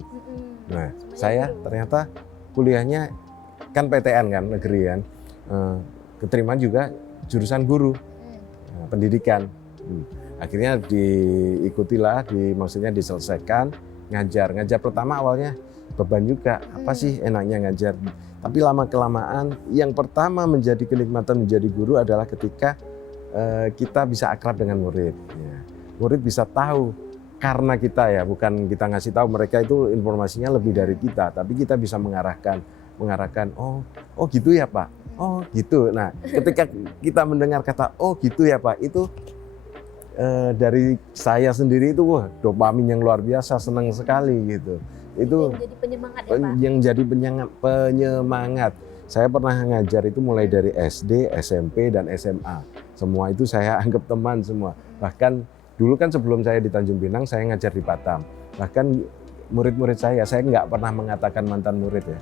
Nah, saya ternyata kuliahnya kan PTN kan, negeri kan. Keterima juga jurusan guru, pendidikan. Akhirnya diikutilah, maksudnya diselesaikan, ngajar pertama awalnya beban juga, apa sih enaknya ngajar. Tapi lama-kelamaan yang pertama menjadi kenikmatan menjadi guru adalah ketika kita bisa akrab dengan murid. Murid bisa tahu, karena kita ya, bukan kita ngasih tahu, mereka itu informasinya lebih dari kita, tapi kita bisa mengarahkan, oh gitu ya Pak, oh gitu. Nah, ketika kita mendengar kata oh gitu ya Pak, itu dari saya sendiri itu dopamin yang luar biasa, senang sekali gitu. Itu yang jadi penyemangat ya Pak? Yang jadi penyemangat. Saya pernah ngajar itu mulai dari SD, SMP, dan SMA. Semua itu saya anggap teman semua. Bahkan dulu kan sebelum saya di Tanjung Pinang, saya ngajar di Batam. Bahkan murid-murid saya nggak pernah mengatakan mantan murid ya.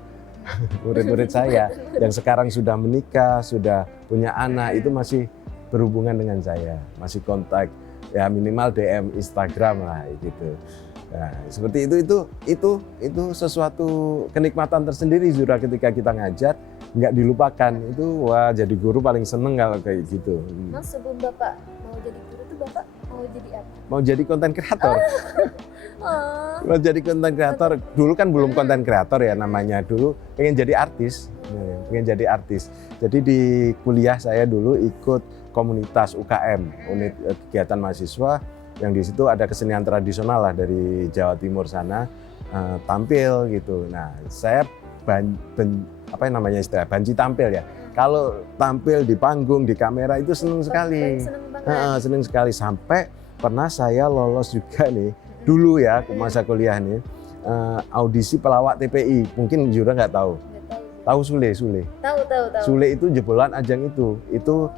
Murid-murid saya yang sekarang sudah menikah, sudah punya anak, itu masih berhubungan dengan saya, masih kontak, ya minimal DM Instagram lah gitu. Nah, seperti itu sesuatu kenikmatan tersendiri Zura ketika kita ngajar, nggak dilupakan. Itu wah, jadi guru paling seneng kalau kayak gitu. Mas, sebelum Bapak mau jadi guru tuh Bapak mau jadi apa? Mau jadi konten kreator. Oh. Mau jadi konten kreator. Dulu kan belum konten kreator ya namanya, dulu pengen jadi artis. Pengen jadi artis. Jadi di kuliah saya dulu ikut komunitas UKM, unit kegiatan mahasiswa, yang di situ ada kesenian tradisional lah dari Jawa Timur sana, tampil gitu. Nah, saya banci tampil ya. Kalau tampil di panggung, di kamera itu seneng sekali. Seneng sekali sampai pernah saya lolos juga nih dulu ya masa kuliah nih, audisi pelawak TPI. Mungkin Zura nggak tahu. Tahu Sule? Tahu. Sule itu jebolan ajang itu. Itu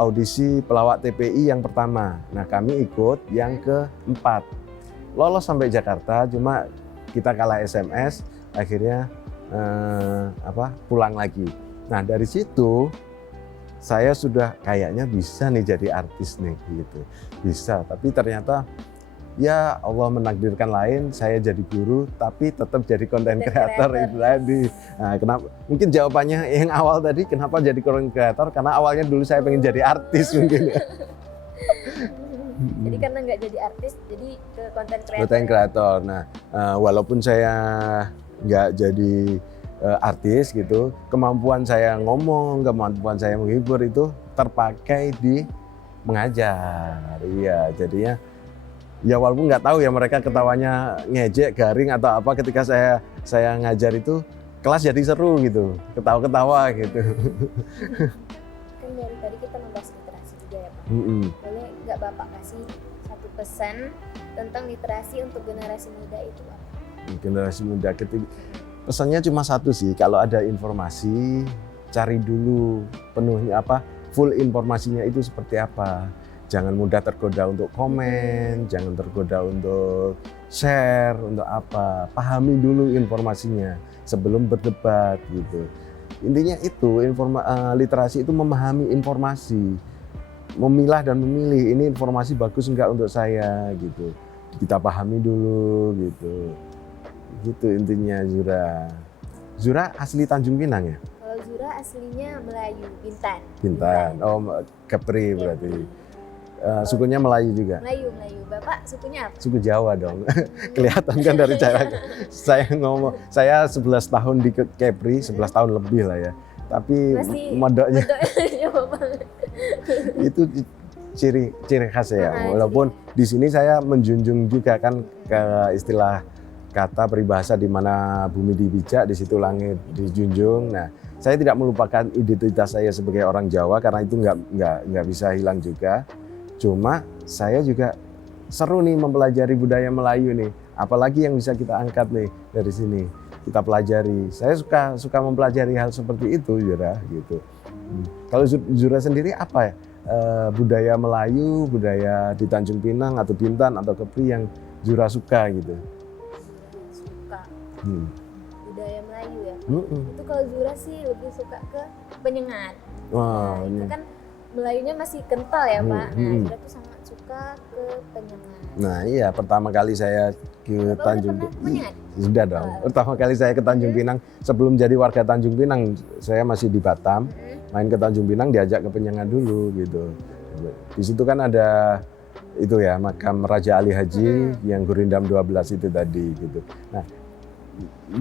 audisi pelawak TPI yang pertama. Nah, kami ikut yang keempat. Lolos sampai Jakarta, cuma kita kalah SMS, akhirnya pulang lagi. Nah, dari situ saya sudah kayaknya bisa nih jadi artis nih gitu. Bisa, tapi ternyata ya Allah menakdirkan lain, saya jadi guru tapi tetap jadi konten kreator itu tadi. Nah, kenapa? Mungkin jawabannya yang awal tadi, kenapa jadi konten kreator? Karena awalnya dulu saya pengen jadi artis mungkin ya. Jadi karena nggak jadi artis, jadi ke konten kreator. Konten kreator. Nah, walaupun saya nggak jadi artis gitu, kemampuan saya ngomong, kemampuan saya menghibur itu terpakai di mengajar. Iya, jadinya ya walaupun nggak tahu ya mereka ketawanya ngejek, garing atau apa, ketika saya ngajar itu kelas jadi seru gitu, ketawa-ketawa gitu. Kan dari tadi kita membahas literasi juga ya Pak. Boleh nggak Bapak kasih satu pesan tentang literasi untuk generasi muda itu Pak? Generasi muda pesannya cuma satu sih, kalau ada informasi cari dulu penuhnya full informasinya itu seperti apa. Jangan mudah tergoda untuk komen, jangan tergoda untuk share, untuk apa. Pahami dulu informasinya sebelum berdebat gitu. Intinya itu, literasi itu memahami informasi, memilah dan memilih ini informasi bagus enggak untuk saya gitu. Kita pahami dulu gitu. Gitu intinya Zura. Zura asli Tanjung Pinang ya? Kalau Zura aslinya Melayu, Bintan. Oh, Kepri berarti. Sukunya Melayu juga? Melayu. Bapak sukunya apa? Suku Jawa dong. Kelihatan kan dari cara saya 11 tahun di Kepri, 11 tahun lebih lah ya. Tapi modoknya itu ciri khas ya. Walaupun di sini saya menjunjung juga kan ke istilah kata peribahasa di mana bumi dipijak, di situ langit dijunjung. Nah, saya tidak melupakan identitas saya sebagai orang Jawa karena itu nggak bisa hilang juga. Cuma saya juga seru nih mempelajari budaya Melayu nih. Apalagi yang bisa kita angkat nih dari sini. Kita pelajari. Saya suka mempelajari hal seperti itu, Zura gitu. Kalau Zura sendiri apa ya? Budaya Melayu, budaya di Tanjung Pinang atau Bintan atau Kepri yang Zura suka gitu. Suka. Budaya Melayu ya. Itu kalau Zura sih lebih suka ke penyengat. Wah, itu kan Melayunya masih kental ya Pak. Nah, Zura tuh sangat suka ke penyengat. Nah iya, pertama kali saya ke Tanjung Pinang. Sudah dong. Pertama kali saya ke Tanjung Pinang, sebelum jadi warga Tanjung Pinang, saya masih di Batam. Main ke Tanjung Pinang diajak ke Penyengat dulu gitu. Di situ kan ada itu ya, makam Raja Ali Haji yang Gurindam 12 itu tadi gitu. Nah,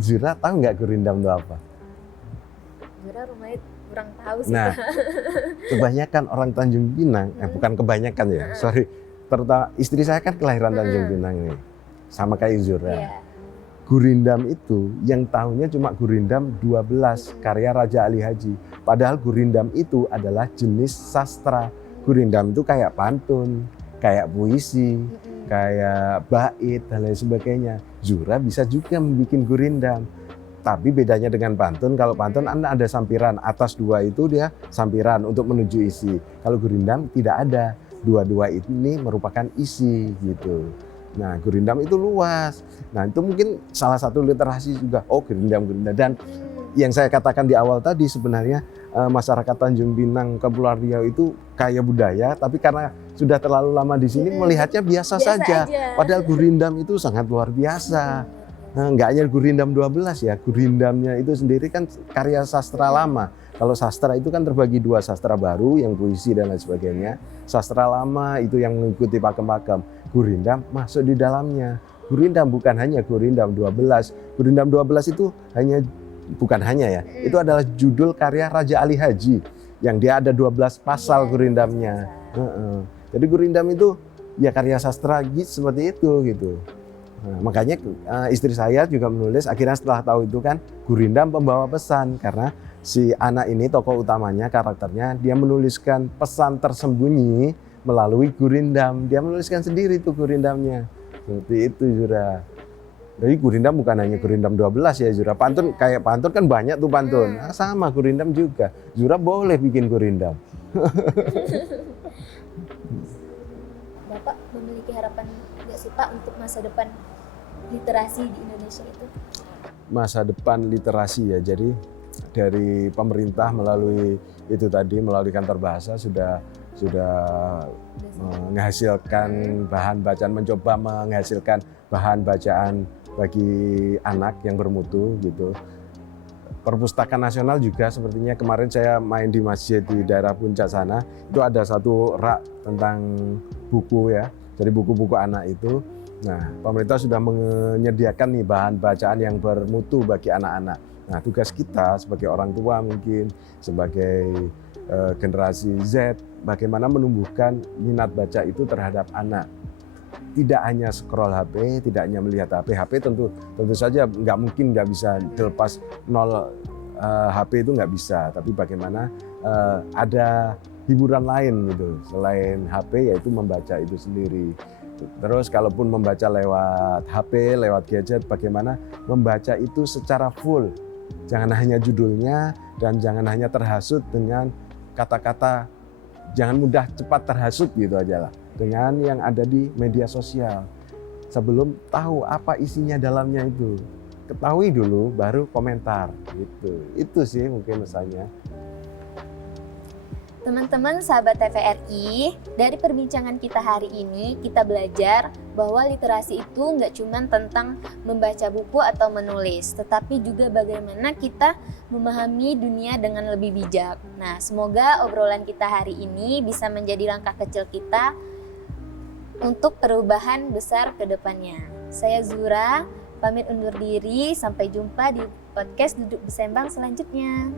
Zura tahu nggak Gurindam itu apa? Zura rumahnya kurang tahu sih. Nah, kebanyakan orang Tanjung Pinang, bukan kebanyakan ya, sorry. Terutama istri saya kan kelahiran Tanjung Pinang nih, sama kayak Zura. Yeah. Gurindam itu yang tahunya cuma Gurindam 12 karya Raja Ali Haji. Padahal Gurindam itu adalah jenis sastra. Gurindam itu kayak pantun, kayak puisi, kayak bait dan lain sebagainya. Zura bisa juga membuat Gurindam. Tapi bedanya dengan pantun, kalau pantun ada sampiran, atas 2 itu dia sampiran untuk menuju isi. Kalau gurindam tidak ada, dua-dua ini merupakan isi gitu. Nah, gurindam itu luas. Nah, itu mungkin salah satu literasi juga. Oh, gurindam. Dan yang saya katakan di awal tadi sebenarnya masyarakat Tanjung Pinang, Kepulauan Riau itu kaya budaya, tapi karena sudah terlalu lama di sini melihatnya biasa saja. Padahal gurindam itu sangat luar biasa. Nah, nggak hanya gurindam 12 ya, gurindamnya itu sendiri kan karya sastra lama. Kalau sastra itu kan terbagi 2, sastra baru yang puisi dan lain sebagainya. Sastra lama itu yang mengikuti pakem-pakem. Gurindam masuk di dalamnya. Gurindam bukan hanya gurindam 12. Gurindam 12 itu bukan hanya ya, itu adalah judul karya Raja Ali Haji yang dia ada 12 pasal gurindamnya. Jadi gurindam itu ya karya sastra seperti itu gitu. Nah, makanya istri saya juga menulis, akhirnya setelah tahu itu kan gurindam pembawa pesan, karena si anak ini tokoh utamanya, karakternya, dia menuliskan pesan tersembunyi melalui gurindam. Dia menuliskan sendiri tuh gurindamnya. Seperti itu Zura. Jadi gurindam bukan hanya gurindam 12 ya Zura. Pantun kayak pantun kan banyak tuh pantun. Nah, sama gurindam juga. Zura boleh bikin gurindam. Bapak memiliki harapan nggak sih Pak untuk masa depan literasi di Indonesia itu? Masa depan literasi ya, jadi dari pemerintah melalui itu tadi, melalui kantor bahasa sudah menghasilkan bahan bacaan, mencoba menghasilkan bahan bacaan bagi anak yang bermutu gitu. Perpustakaan Nasional juga sepertinya kemarin saya main di masjid di daerah Puncak sana, itu ada satu rak tentang buku ya, jadi buku-buku anak itu. Nah, pemerintah sudah menyediakan nih bahan bacaan yang bermutu bagi anak-anak. Nah, tugas kita sebagai orang tua mungkin, sebagai generasi Z, bagaimana menumbuhkan minat baca itu terhadap anak. Tidak hanya scroll HP, tidak hanya melihat HP. HP tentu saja nggak bisa dilepas nol, HP itu nggak bisa. Tapi bagaimana ada hiburan lain gitu selain HP, yaitu membaca itu sendiri. Terus kalaupun membaca lewat HP, lewat gadget, bagaimana membaca itu secara full. Jangan hanya judulnya dan jangan hanya terhasut dengan kata-kata, jangan mudah cepat terhasut gitu aja lah dengan yang ada di media sosial. Sebelum tahu apa isinya dalamnya itu, ketahui dulu baru komentar gitu. Itu sih mungkin misalnya. Teman-teman sahabat TVRI, dari perbincangan kita hari ini, kita belajar bahwa literasi itu nggak cuma tentang membaca buku atau menulis, tetapi juga bagaimana kita memahami dunia dengan lebih bijak. Nah, semoga obrolan kita hari ini bisa menjadi langkah kecil kita untuk perubahan besar ke depannya. Saya Zura, pamit undur diri, sampai jumpa di podcast Duduk Bersembang selanjutnya.